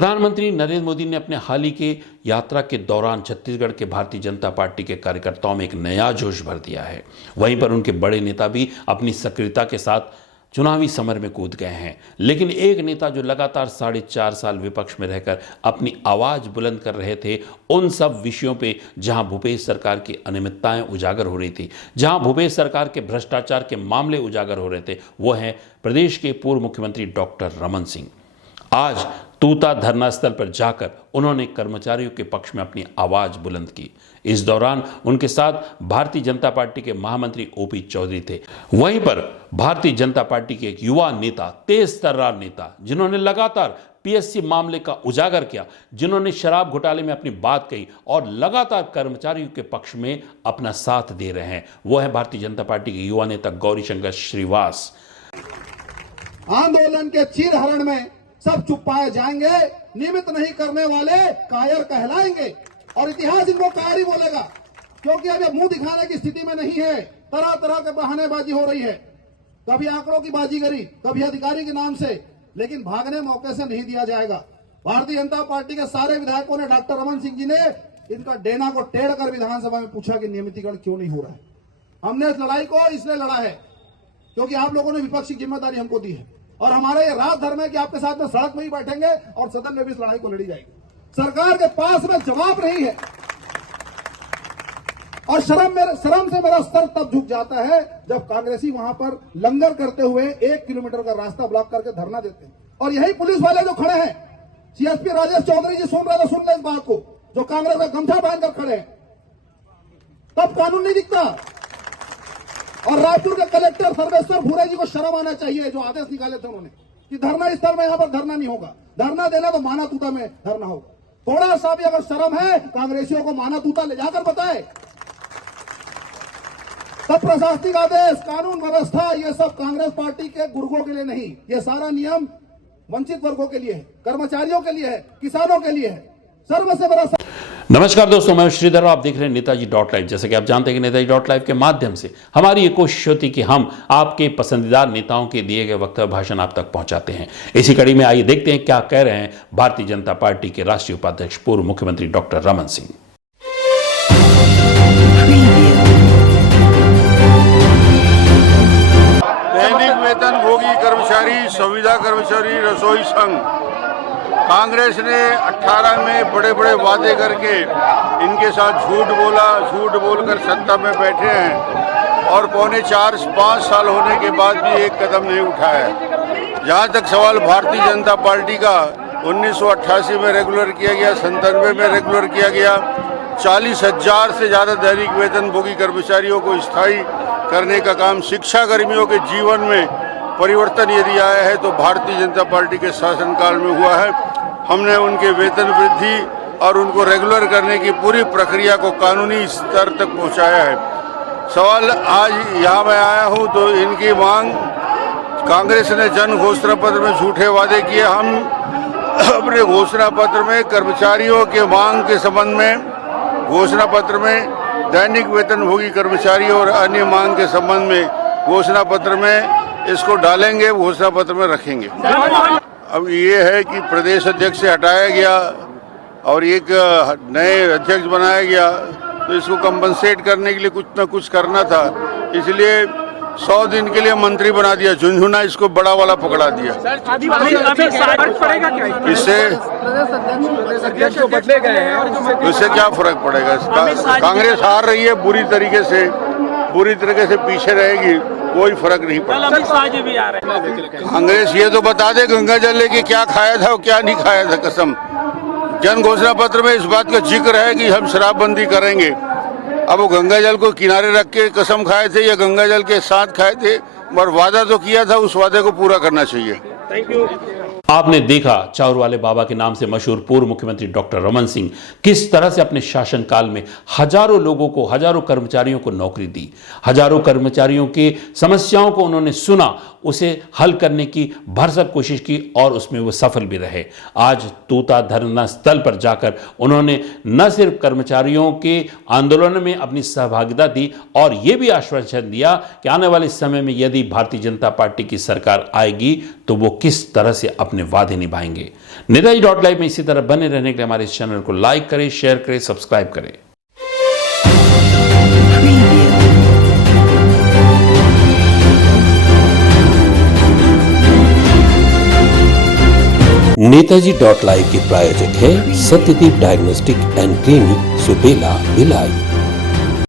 प्रधानमंत्री नरेंद्र मोदी ने अपने हाल ही के यात्रा के दौरान छत्तीसगढ़ के भारतीय जनता पार्टी के कार्यकर्ताओं में एक नया जोश भर दिया है। वहीं पर उनके बड़े नेता भी अपनी सक्रियता के साथ चुनावी समर में कूद गए हैं। लेकिन एक नेता जो लगातार 4.5 साल विपक्ष में रहकर अपनी आवाज बुलंद कर रहे थे उन सब विषयों पे जहां भूपेश सरकार की अनियमितताएं उजागर हो रही थी, जहां भूपेश सरकार के भ्रष्टाचार के मामले उजागर हो रहे थे, वो हैं प्रदेश के पूर्व मुख्यमंत्री डॉक्टर रमन सिंह। आज तूता धरना स्थल पर जाकर उन्होंने कर्मचारियों के पक्ष में अपनी आवाज बुलंद की। इस दौरान उनके साथ भारतीय जनता पार्टी के महामंत्री ओपी चौधरी थे। वहीं पर भारतीय जनता पार्टी के एक युवा नेता, तेज तर्रार नेता, जिन्होंने लगातार पीएससी मामले का उजागर किया, जिन्होंने शराब घोटाले में अपनी बात कही और लगातार कर्मचारियों के पक्ष में अपना साथ दे रहे हैं, वो है भारतीय जनता पार्टी के युवा नेता गौरीशंकर श्रीवास। आंदोलन के चीरहरण में सब चुप पाए जाएंगे, नियमित नहीं करने वाले कायर कहलाएंगे और इतिहास इनको कायर ही बोलेगा, क्योंकि अब ये मुंह दिखाने की स्थिति में नहीं है। तरह तरह के बहानेबाजी हो रही है, कभी आंकड़ों की बाजीगरी, कभी अधिकारी के नाम से, लेकिन भागने मौके से नहीं दिया जाएगा। भारतीय जनता पार्टी के सारे विधायकों ने डॉक्टर रमन सिंह जी ने इनका डेना को टेढ़ कर विधानसभा में पूछा कि नियमितीकरण क्यों नहीं हो रहा है। हमने इस लड़ाई को इसलिए लड़ा है क्योंकि आप लोगों ने विपक्ष की जिम्मेदारी हमको दी है और हमारा ये राज धर्म है कि आपके साथ में सड़क में ही बैठेंगे और सदन में भी इस लड़ाई को लड़ी जाएगी। सरकार के पास में जवाब नहीं है और शर्म से मेरा स्तर तब झुक जाता है जब कांग्रेसी वहां पर लंगर करते हुए 1 किलोमीटर का रास्ता ब्लॉक करके धरना देते हैं और यही पुलिस वाले जो खड़े हैं, सीएसपी राजेश चौधरी जी सुन रहे तो सुन ले इस बात को, जो कांग्रेस का गमछा पहनकर खड़े हैं, तब कानून नहीं दिखता। और रायपुर के कलेक्टर सर्वेश्वर भूरे जी को शर्म आना चाहिए, जो आदेश निकाले थे उन्होंने कि धरना स्थल में यहां पर धरना नहीं होगा, धरना देना तो माना तूता में धरना होगा। थोड़ा सा भी अगर शर्म है कांग्रेसियों को माना तूता ले जाकर बताए। सब प्रशासनिक आदेश, कानून व्यवस्था, ये सब कांग्रेस पार्टी के गुर्गों के लिए नहीं, ये सारा नियम वंचित वर्गों के लिए है, कर्मचारियों के लिए है, किसानों के लिए है। सर्व से बड़ा नमस्कार दोस्तों, मैं श्रीधर, आप देख रहे हैं नेताजी डॉट लाइव। जैसे कि आप जानते हैं कि नेताजी डॉट लाइव के माध्यम से हमारी ये कोशिश होती है कि हम आपके पसंदीदा नेताओं के दिए गए वक्तव्य भाषण आप तक पहुंचाते हैं। इसी कड़ी में आइए देखते हैं क्या कह रहे हैं भारतीय जनता पार्टी के राष्ट्रीय उपाध्यक्ष पूर्व मुख्यमंत्री डॉक्टर रमन सिंह। दैनिक वेतनभोगी कर्मचारी संविदा कर्मचारी रसोई संघ कांग्रेस ने 18 में बड़े बड़े वादे करके इनके साथ झूठ बोलकर सत्ता में बैठे हैं और पौने 4-5 साल होने के बाद भी एक कदम नहीं उठाया। जहां तक सवाल भारतीय जनता पार्टी का, 1988 में रेगुलर किया गया, 97 में रेगुलर किया गया, 40,000 से ज़्यादा दैनिक वेतनभोगी कर्मचारियों को स्थायी करने का काम, शिक्षा कर्मियों के जीवन में परिवर्तन यदि आया है तो भारतीय जनता पार्टी के शासनकाल में हुआ है। हमने उनके वेतन वृद्धि और उनको रेगुलर करने की पूरी प्रक्रिया को कानूनी स्तर तक पहुंचाया है। सवाल आज यहाँ मैं आया हूँ तो इनकी मांग, कांग्रेस ने जन घोषणा पत्र में झूठे वादे किए। हम अपने घोषणा पत्र में कर्मचारियों के मांग के संबंध में, घोषणा पत्र में दैनिक वेतनभोगी कर्मचारियों और अन्य मांग के संबंध में घोषणा पत्र में इसको डालेंगे, घोषणा पत्र में रखेंगे। अब ये है कि प्रदेश अध्यक्ष से हटाया गया और एक नए अध्यक्ष बनाया गया, तो इसको कंपनसेट करने के लिए कुछ न कुछ करना था, इसलिए 100 दिन के लिए मंत्री बना दिया। झुंझुना इसको बड़ा वाला पकड़ा दिया। इससे क्या फर्क पड़ेगा? कांग्रेस हार रही है बुरी तरीके से पीछे रहेगी, कोई फर्क नहीं पड़ता। कांग्रेस ये तो बता दे गंगा जल लेके क्या खाया था और क्या नहीं खाया था। कसम, जन घोषणा पत्र में इस बात का जिक्र है कि हम शराबबंदी करेंगे। अब वो गंगा जल को किनारे रख के कसम खाए थे या गंगा जल के साथ खाए थे, और वादा तो किया था, उस वादे को पूरा करना चाहिए। Thank you. आपने देखा चाउर वाले बाबा के नाम से मशहूर पूर्व मुख्यमंत्री डॉक्टर रमन सिंह किस तरह से अपने शासनकाल में हजारों लोगों को, हजारों कर्मचारियों को नौकरी दी, हजारों कर्मचारियों की समस्याओं को उन्होंने सुना, उसे हल करने की भरसक कोशिश की और उसमें वो सफल भी रहे। आज तूता धरना स्थल पर जाकर उन्होंने न सिर्फ कर्मचारियों के आंदोलन में अपनी सहभागिता दी और यह भी आश्वासन दिया कि आने वाले समय में यदि भारतीय जनता पार्टी की सरकार आएगी तो वो किस तरह से अपने अपने वादे निभाएंगे। नेताजी .live में इसी तरह बने रहने के लिए हमारे इस चैनल को लाइक करें, शेयर करें, सब्सक्राइब करें। नेताजी .live के प्रायोजक है Satyadeep diagnostic and clinic, Supela, Bhilai.